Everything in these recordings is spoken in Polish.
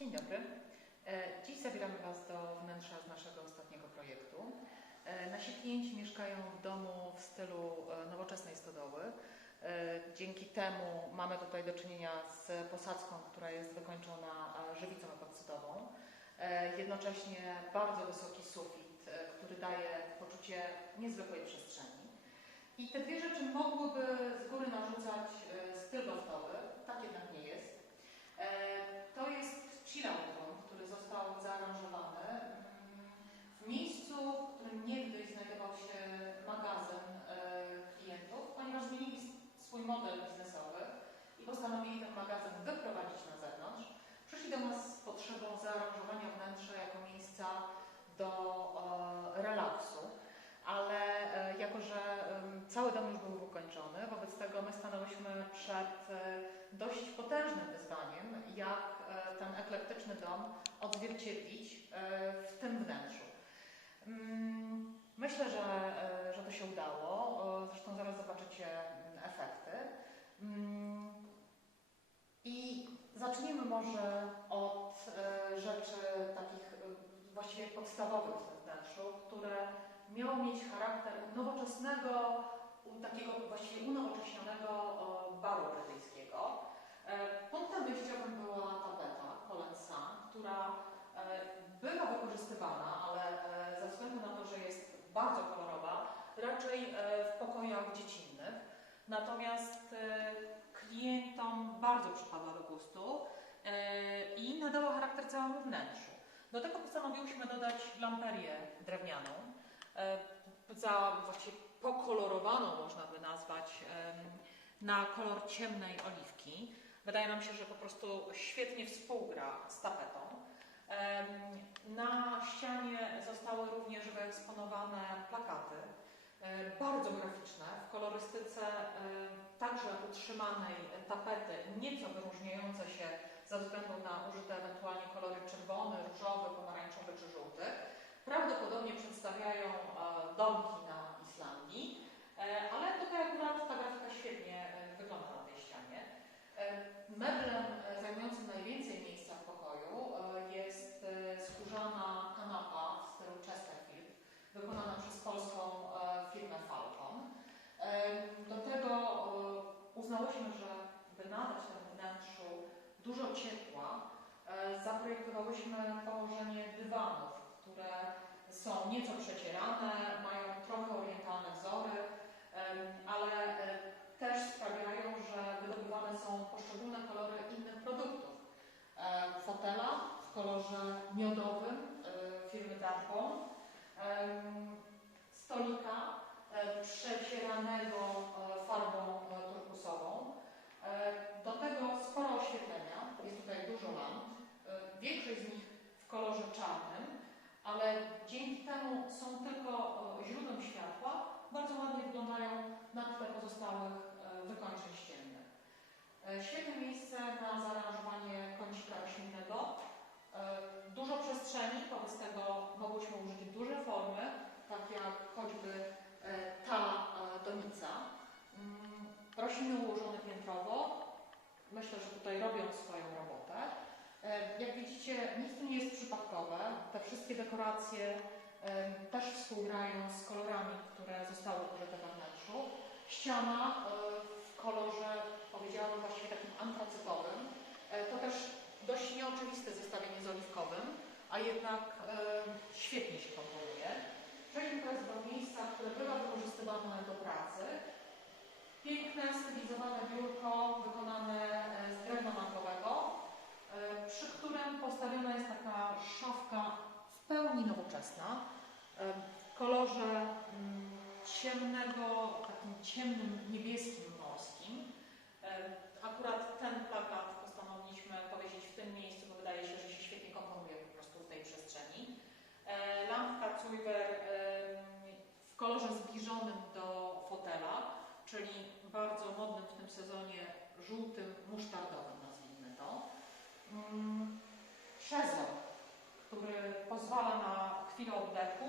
Dzień dobry. E, Dziś zabieramy Was do wnętrza z naszego ostatniego projektu. E, Nasi klienci mieszkają w domu w stylu e, nowoczesnej stodoły. Dzięki temu mamy tutaj do czynienia z posadzką, która jest wykończona żywicą epoksydową. Jednocześnie bardzo wysoki sufit, który daje poczucie niezwykłej przestrzeni. I te dwie rzeczy mogłyby z góry narzucać styl loftowy, tak jednak nie jest dom odzwierciedlić e, w tym wnętrzu. Mm, Myślę, że, e, że to się udało. Zresztą zaraz zobaczycie mm, efekty. Mm, I zacznijmy może od e, rzeczy takich właściwie podstawowych w tym wnętrzu, które miało mieć charakter nowoczesnego, takiego właściwie unowocześnionego baru brytyjskiego. Punktem wykorzystywana, ale e, ze względu na to, że jest bardzo kolorowa, raczej e, w pokojach dziecinnych. Natomiast e, klientom bardzo przypadła do gustu i nadała charakter całemu wnętrzu. Do tego postanowiłyśmy dodać lamperię drewnianą, za właściwie pokolorowaną można by nazwać na kolor ciemnej oliwki. Wydaje nam się, że po prostu świetnie współgra z tapetą. Na ścianie zostały również wyeksponowane plakaty, e, bardzo graficzne, w kolorystyce e, także utrzymanej tapety, nieco wyróżniające się ze względu na użyte ewentualnie kolory czerwony, różowy, pomarańczowy czy żółty. Prawdopodobnie przedstawiają e, domki na Islandii, e, ale tutaj akurat ta grafika świetnie e, wygląda na tej ścianie. E, Meblem e, zajmującym najwięcej miejsca w pokoju e, jest e, skórzana kanapa w stylu Chesterfield, wykonana przez polską e, firmę Falcon. E, Do tego e, uznałyśmy, że by nadać temu wnętrzu dużo ciepła, e, zaprojektowałyśmy położenie dywanów, które są nieco przecierane, mają trochę orientalne wzory, ale e, też sprawiają, że wydobywane są poszczególne kolory innych produktów. Fotela w kolorze miodowym firmy Darpon, em, stolika przecieranego e, farbą Te wszystkie dekoracje też współgrają z kolorami, które zostały użyte we wnętrzu. Ściana e, w kolorze, powiedziałabym właściwie takim antracytowym. E, To też dość nieoczywiste zestawienie z oliwkowym, a jednak świetnie się komponuje. Przejdźmy teraz do miejsca, które bywa wykorzystywane do pracy. Piękne, stylizowane biurko nowoczesna, w kolorze mm, ciemnego, takim ciemnym niebieskim morskim. Akurat ten plakat postanowiliśmy powiesić w tym miejscu, bo wydaje się, że się świetnie komponuje po prostu w tej przestrzeni. E, Lampka Zuiver em, w kolorze zbliżonym do fotela, czyli bardzo modnym w tym sezonie żółtym, musztardowym, nazwijmy to. Mm, Szezlong, który pozwala na chwilę oddechu,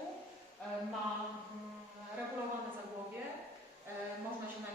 e, ma mm, regulowane zagłowie, e, można się na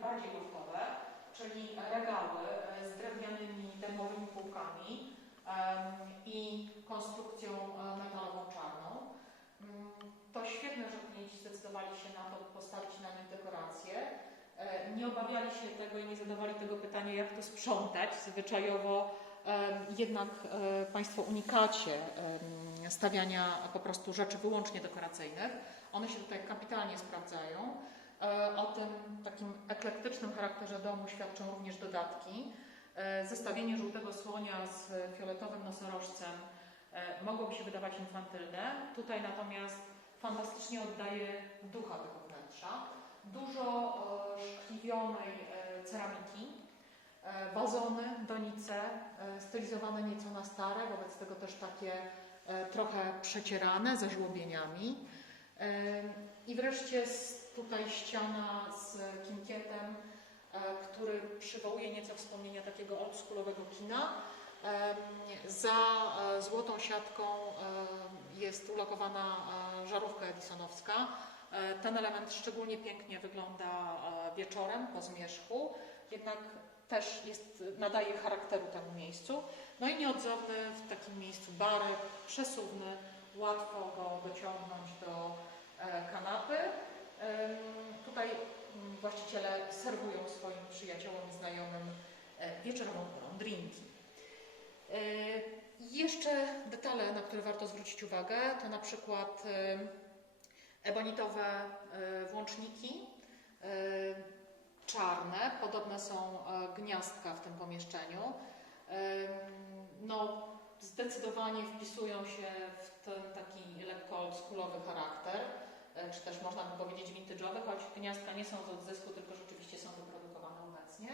bardziej gotowe, czyli regały e, z drewnianymi dębowymi półkami i konstrukcją e, metalową czarną. Mm, to świetne, że klienci zdecydowali się na to postawić na nich dekoracje. E, nie obawiali się tego i nie zadawali tego pytania, jak to sprzątać. Zwyczajowo jednak Państwo unikacie stawiania po prostu rzeczy wyłącznie dekoracyjnych. One się tutaj kapitalnie sprawdzają. E, O tym takim eklektycznym charakterze domu świadczą również dodatki. E, Zestawienie żółtego słonia z fioletowym nosorożcem e, mogłoby się wydawać infantylne. Tutaj natomiast fantastycznie oddaje ducha tego wnętrza. Dużo szkliwionej ceramiki, wazony, donice, stylizowane nieco na stare, wobec tego też takie trochę przecierane ze żłobieniami. I wreszcie s- tutaj ściana z kinkietem, e, który przywołuje nieco wspomnienia takiego oldschoolowego kina. Za e, złotą siatką e, jest ulokowana żarówka edisonowska. Ten element szczególnie pięknie wygląda wieczorem po zmierzchu, jednak też jest, nadaje charakteru temu miejscu. No i nieodzowny w takim miejscu barek, przesuwny, łatwo go dociągnąć do kanapy. Tutaj mm, właściciele serwują swoim przyjaciołom i znajomym e, wieczorową porą drinki. E, Jeszcze detale, na które warto zwrócić uwagę, to na przykład ebonitowe e, włączniki czarne, podobne są gniazdka w tym pomieszczeniu. No, zdecydowanie wpisują się w ten taki lekko oldschoolowy charakter, czy też można by powiedzieć vintage'owy, choć gniazdka nie są z odzysku, tylko rzeczywiście są wyprodukowane obecnie.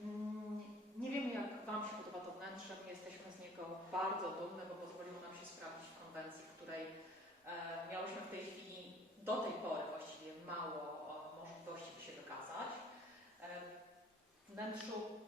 Mm, Nie wiem, jak Wam się podoba to wnętrze. My jesteśmy z niego bardzo dumne, bo pozwoliło nam się sprawdzić w konwencji, w której e, miałyśmy w tej chwili do tej pory właściwie mało o, możliwości, by się wykazać. E, wnętrzu